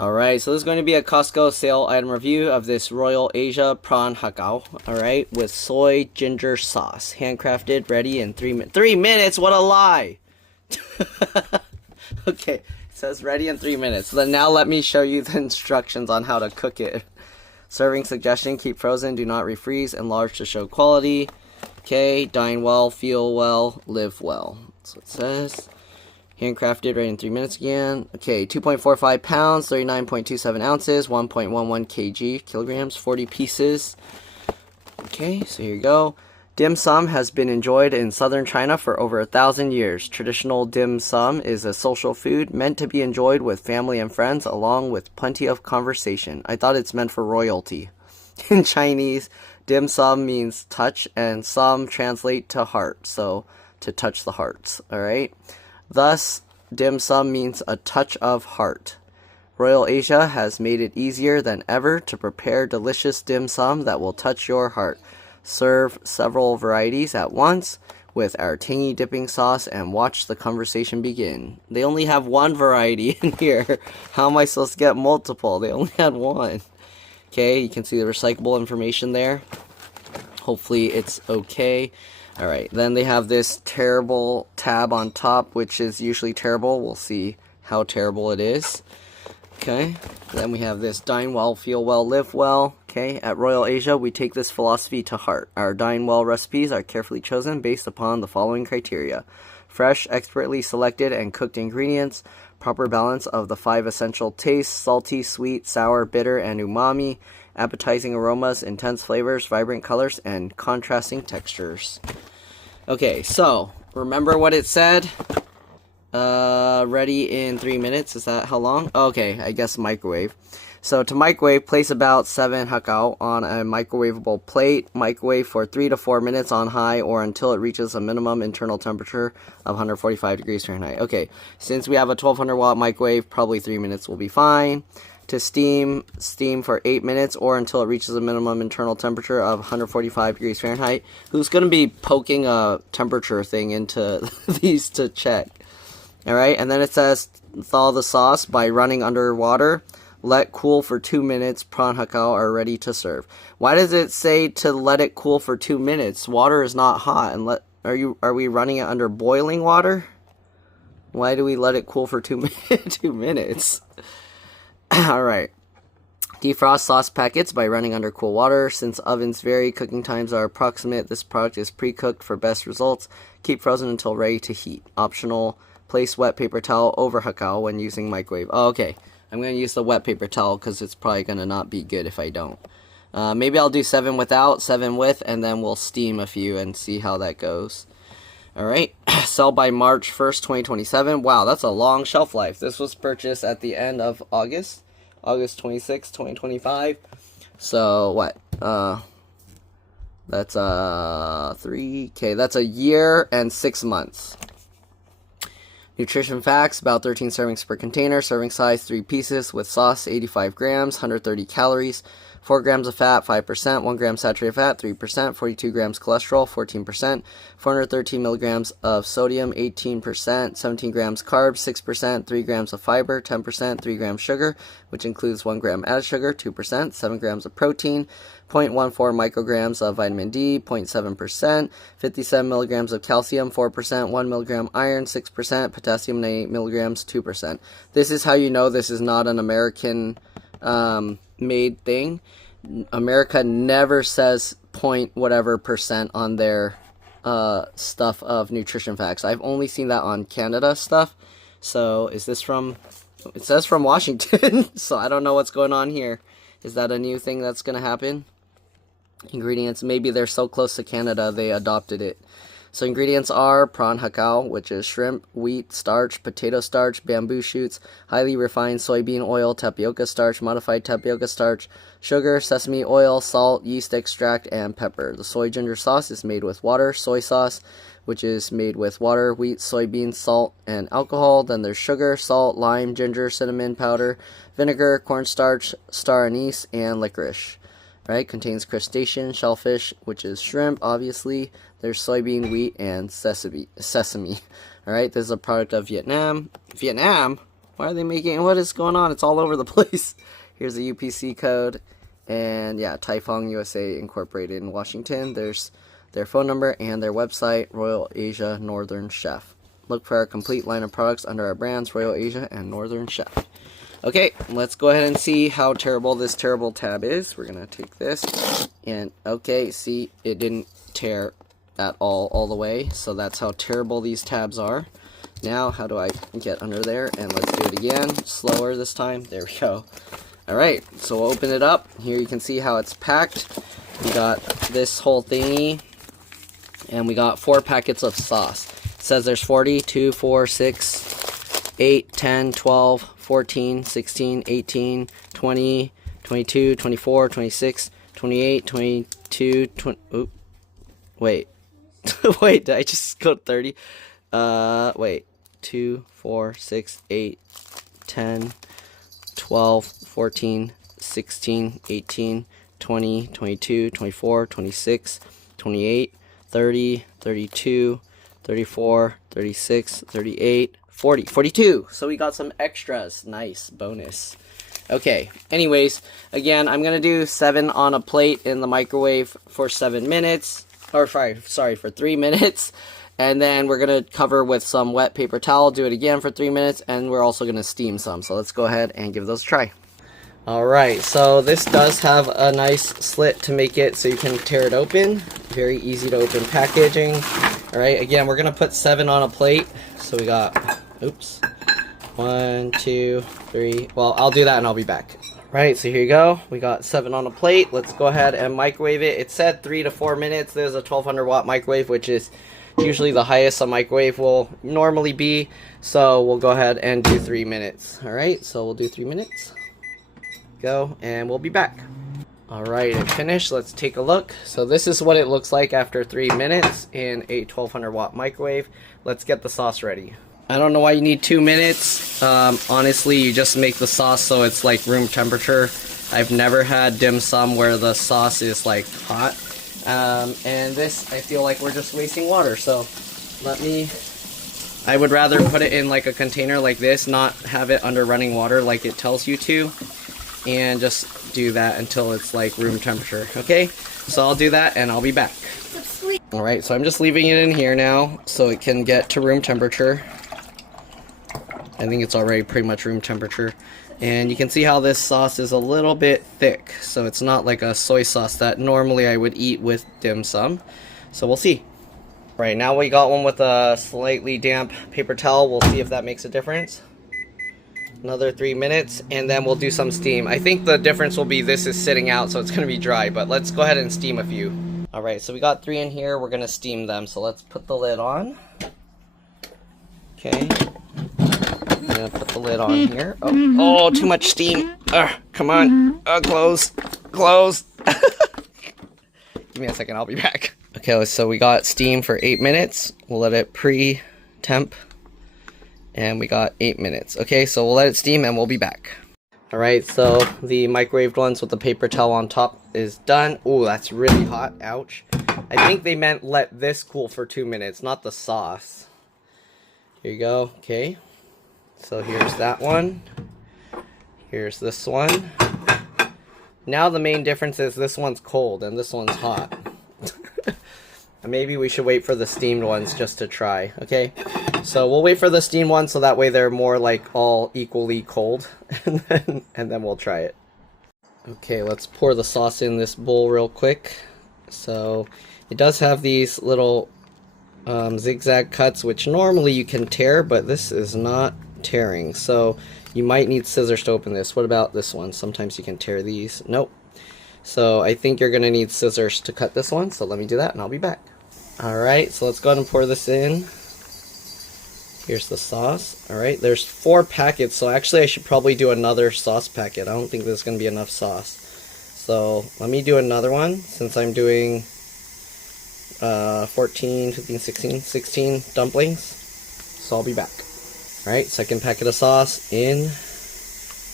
Alright, so this is going to be a Costco sale item review of this Royal Asia Prawn Hacao, alright, with soy ginger sauce. Handcrafted, ready in 3 minutes. 3 minutes? What a lie! Okay, it says ready in 3 minutes. Then now let me show you the instructions on how to cook it. Serving suggestion, keep frozen, do not refreeze, enlarge to show quality. Okay, dine well, feel well, live well. That's what it says. Handcrafted, ready in 3 minutes again. Okay, 2.45 pounds, 39.27 ounces, 1.11 kilograms, 40 pieces. Okay, so here you go. Dim sum has been enjoyed in southern China for over 1,000 years. Traditional dim sum is a social food meant to be enjoyed with family and friends along with plenty of conversation. I thought it's meant for royalty. In Chinese, dim sum means touch and sum translate to heart, so to touch the hearts, alright? Thus, dim sum means a touch of heart. Royal Asia has made it easier than ever to prepare delicious dim sum that will touch your heart. Serve several varieties at once with our tangy dipping sauce and watch the conversation begin. They only have one variety in here. How am I supposed to get multiple? They only had one. Okay, you can see the recyclable information there. Hopefully it's okay. Alright, then they have this terrible tab on top, which is usually terrible. We'll see how terrible it is. Okay, then we have this dine well, feel well, live well. Okay, at Royal Asia, we take this philosophy to heart. Our dine well recipes are carefully chosen based upon the following criteria: fresh, expertly selected and cooked ingredients, proper balance of the 5 essential tastes, salty, sweet, sour, bitter, and umami, appetizing aromas, intense flavors, vibrant colors, and contrasting textures. Okay, so remember what it said? Ready in 3 minutes. Is that how long? Okay, I guess microwave. So to microwave, place about 7 hacao on a microwavable plate. Microwave for 3 to 4 minutes on high or until it reaches a minimum internal temperature of 145 degrees Fahrenheit. Okay, since we have a 1200 watt microwave, probably 3 minutes will be fine. To steam for 8 minutes or until it reaches a minimum internal temperature of 145 degrees Fahrenheit. Who's going to be poking a temperature thing into these to check? Alright, and then it says thaw the sauce by running under water. Let cool for 2 minutes. Prawn hacao are ready to serve. Why does it say to let it cool for 2 minutes? Water is not hot. And are we running it under boiling water? Why do we let it cool for 2 minutes? Alright. Defrost sauce packets by running under cool water. Since ovens vary, cooking times are approximate. This product is pre-cooked for best results. Keep frozen until ready to heat. Optional. Place wet paper towel over hacao when using microwave. Oh, okay. I'm going to use the wet paper towel because it's probably going to not be good if I don't. Maybe I'll do 7 without, 7 with, and then we'll steam a few and see how that goes. Alright. Sell by March 1st, 2027. Wow, that's a long shelf life. This was purchased at the end of August. August 26th, 2025. So, what? That's 3. Okay, that's a year and 6 months. Nutrition facts, about 13 servings per container. Serving size, 3 pieces with sauce, 85 grams, 130 calories, 4 grams of fat, 5%, 1 gram saturated fat, 3%, 42 grams cholesterol, 14%, 413 milligrams of sodium, 18%, 17 grams carbs, 6%, 3 grams of fiber, 10%, 3 grams sugar, which includes 1 gram added sugar, 2%, 7 grams of protein, 0.14 micrograms of vitamin D, 0.7%, 57 milligrams of calcium, 4%, 1 milligram iron, 6%, potassium, 98 milligrams, 2%. This is how you know this is not an American made thing. America never says point whatever percent on their stuff of nutrition facts. I've only seen that on Canada stuff. So is this from, it says from Washington, so I don't know what's going on here. Is that a new thing that's going to happen? Ingredients, maybe they're so close to Canada they adopted it. So ingredients are prawn hacao, which is shrimp, wheat starch, potato starch, bamboo shoots, highly refined soybean oil, tapioca starch, modified tapioca starch, sugar, sesame oil, salt, yeast extract, and pepper. The soy ginger sauce is made with water. Soy sauce, which is made with water, wheat, soybeans, salt, and alcohol. Then there's sugar, salt, lime, ginger, cinnamon powder, vinegar, cornstarch, star anise, and licorice. Right, contains crustacean, shellfish, which is shrimp, obviously. There's soybean, wheat, and sesame. Alright, this is a product of Vietnam. Vietnam? Why are they making, what is going on? It's all over the place. Here's the UPC code. And yeah, Taifang USA Incorporated in Washington. There's their phone number and their website, Royal Asia Northern Chef. Look for our complete line of products under our brands, Royal Asia and Northern Chef. Okay, let's go ahead and see how terrible this terrible tab is. We're going to take this and, okay, see, it didn't tear at all the way. So that's how terrible these tabs are. Now, how do I get under there? And let's do it again. Slower this time. There we go. Alright, so we'll open it up. Here you can see how it's packed. We got this whole thingy. And we got 4 packets of sauce. It says there's 40, 2, 4, 6, 8, 10, 12, 14, 16, 18, 20, 22, 24, 26, 28, 22, 20... Oop. Wait. Wait, did I just go to 30? Wait. 2, 4, 6, 8, 10, 12, 14, 16, 18, 20, 22, 24, 26, 28, 30, 32, 34, 36, 38, 40, 42. So we got some extras. Nice. Bonus. Okay. Anyways, again, I'm going to do 7 on a plate in the microwave for 7 minutes. Or, sorry, for 3 minutes. And then we're going to cover with some wet paper towel, do it again for 3 minutes, and we're also going to steam some. So let's go ahead and give those a try. Alright, so this does have a nice slit to make it so you can tear it open. Very easy to open packaging. Alright, again, we're going to put 7 on a plate. So we got, oops, 1, 2, 3. Well, I'll do that and I'll be back. Right, so here you go. We got 7 on a plate. Let's go ahead and microwave it. It said 3 to 4 minutes. There's a 1200 watt microwave, which is usually the highest a microwave will normally be. So we'll go ahead and do 3 minutes. Alright, so we'll do 3 minutes. Go, and we'll be back. Alright, it finished. Let's take a look. So this is what it looks like after 3 minutes in a 1200 watt microwave. Let's get the sauce ready. I don't know why you need 2 minutes. Honestly, you just make the sauce so it's like room temperature. I've never had dim sum where the sauce is like hot. And this, I feel like we're just wasting water. So I would rather put it in like a container like this, not have it under running water like it tells you to. And just do that until it's like room temperature. Okay, so I'll do that and I'll be back. Alright, so I'm just leaving it in here now so it can get to room temperature. I think it's already pretty much room temperature. And you can see how this sauce is a little bit thick. So it's not like a soy sauce that normally I would eat with dim sum. So we'll see. Right, now we got one with a slightly damp paper towel. We'll see if that makes a difference. Another 3 minutes, and then we'll do some steam. I think the difference will be this is sitting out, so it's going to be dry, but let's go ahead and steam a few. Alright, so we got 3 in here. We're going to steam them, so let's put the lid on. Okay. I'm going to put the lid on here. Oh, too much steam. Come on. Close. Close. Give me a second, I'll be back. Okay, so we got steam for 8 minutes. We'll let it pre-temp. And we got 8 minutes. Okay, so we'll let it steam and we'll be back. Alright, so the microwaved ones with the paper towel on top is done. Ooh, that's really hot. Ouch. I think they meant let this cool for 2 minutes, not the sauce. Here you go. Okay. So here's that one. Here's this one. Now the main difference is this one's cold and this one's hot. Maybe we should wait for the steamed ones just to try, okay? So we'll wait for the steamed ones so that way they're more like all equally cold, and then we'll try it. Okay, let's pour the sauce in this bowl real quick. So it does have these little zigzag cuts, which normally you can tear, but this is not tearing. So you might need scissors to open this. What about this one? Sometimes you can tear these. Nope. So I think you're going to need scissors to cut this one. So let me do that and I'll be back. Alright, so let's go ahead and pour this in. Here's the sauce. Alright, there's 4 packets, so actually I should probably do another sauce packet. I don't think there's going to be enough sauce. So let me do another one since I'm doing 14, 15, 16 dumplings. So I'll be back. Alright, second packet of sauce in.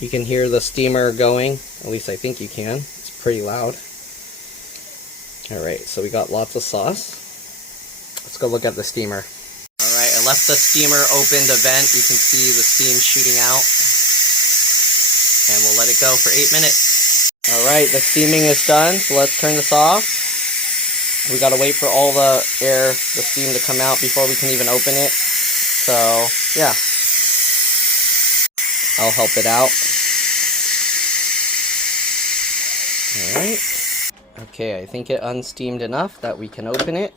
You can hear the steamer going. At least I think you can. It's pretty loud. Alright, so we got lots of sauce. Let's go look at the steamer. Alright, I left the steamer open to vent. You can see the steam shooting out. And we'll let it go for 8 minutes. Alright, the steaming is done, so let's turn this off. We gotta wait for all the air, the steam to come out before we can even open it. So, yeah. I'll help it out. Alright. Okay, I think it unsteamed enough that we can open it.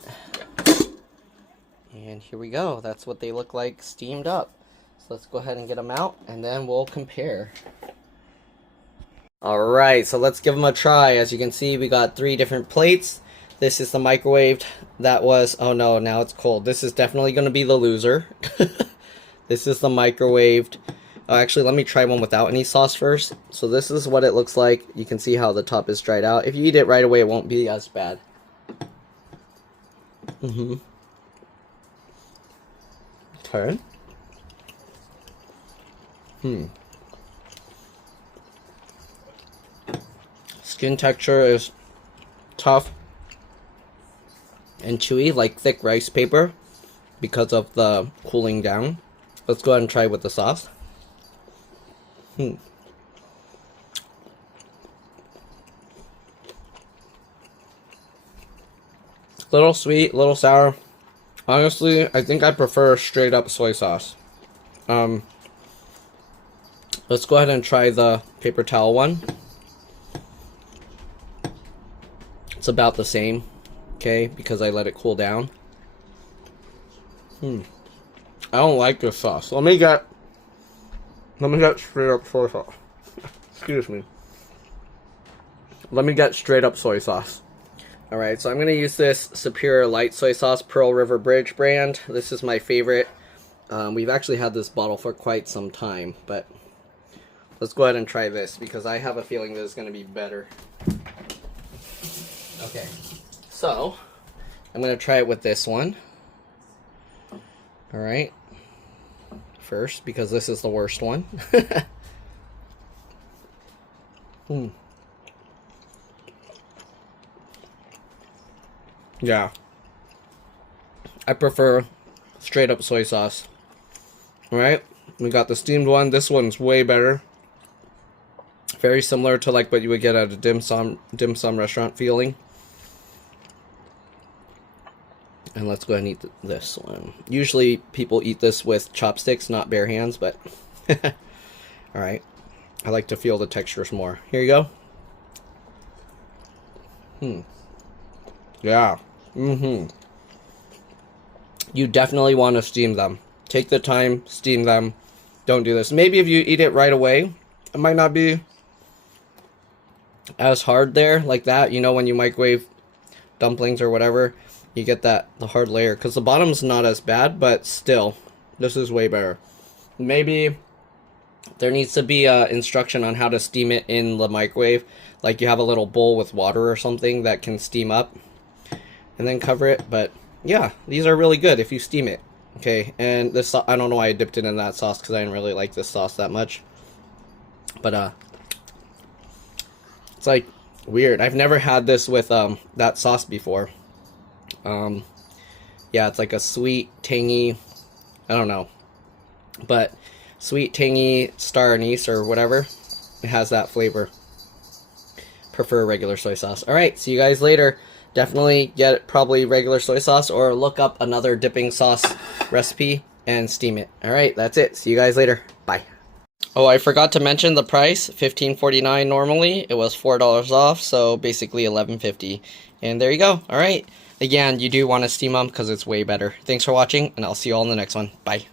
And here we go. That's what they look like steamed up. So let's go ahead and get them out, and then we'll compare. Alright, so let's give them a try. As you can see, we got 3 different plates. This is the microwaved. That was, oh no, now it's cold. This is definitely going to be the loser. This is the microwaved. Actually, let me try one without any sauce first. So this is what it looks like. You can see how the top is dried out. If you eat it right away, it won't be as bad. Okay. Skin texture is tough and chewy, like thick rice paper, because of the cooling down. Let's go ahead and try with the sauce. Little sweet, little sour. Honestly, I think I prefer straight up soy sauce. Let's go ahead and try the paper towel one. It's about the same, okay, because I let it cool down. I don't like this sauce. Let me get straight up soy sauce. Excuse me. Let me get straight up soy sauce. Alright, so I'm going to use this Superior Light Soy Sauce Pearl River Bridge brand. This is my favorite. We've actually had this bottle for quite some time, but let's go ahead and try this because I have a feeling that it's going to be better. Okay, so I'm going to try it with this one. Alright, first, because this is the worst one. Yeah, I prefer straight up soy sauce. Alright, we got the steamed one. This one's way better. Very similar to like what you would get at a dim sum restaurant feeling. And let's go ahead and eat this one. Usually people eat this with chopsticks, not bare hands, but alright. I like to feel the textures more. Here you go. Yeah. You definitely want to steam them. Take the time, steam them. Don't do this. Maybe if you eat it right away, it might not be as hard there like that. You know, when you microwave dumplings or whatever, you get the hard layer, because the bottom's not as bad, but still, this is way better. Maybe there needs to be instruction on how to steam it in the microwave, like you have a little bowl with water or something that can steam up and then cover it. But yeah, these are really good if you steam it. Okay, and this, I don't know why I dipped it in that sauce, because I didn't really like this sauce that much, but it's like weird. I've never had this with that sauce before. Yeah, it's like a sweet, tangy, I don't know, but sweet, tangy star anise or whatever. It has that flavor. Prefer regular soy sauce. Alright, see you guys later. Definitely get probably regular soy sauce, or look up another dipping sauce recipe and steam it. Alright, that's it. See you guys later. Bye. Oh, I forgot to mention the price. $15.49 normally. It was $4 off, so basically $11.50. And there you go. Alright. Again, you do want to steam them because it's way better. Thanks for watching, and I'll see you all in the next one. Bye.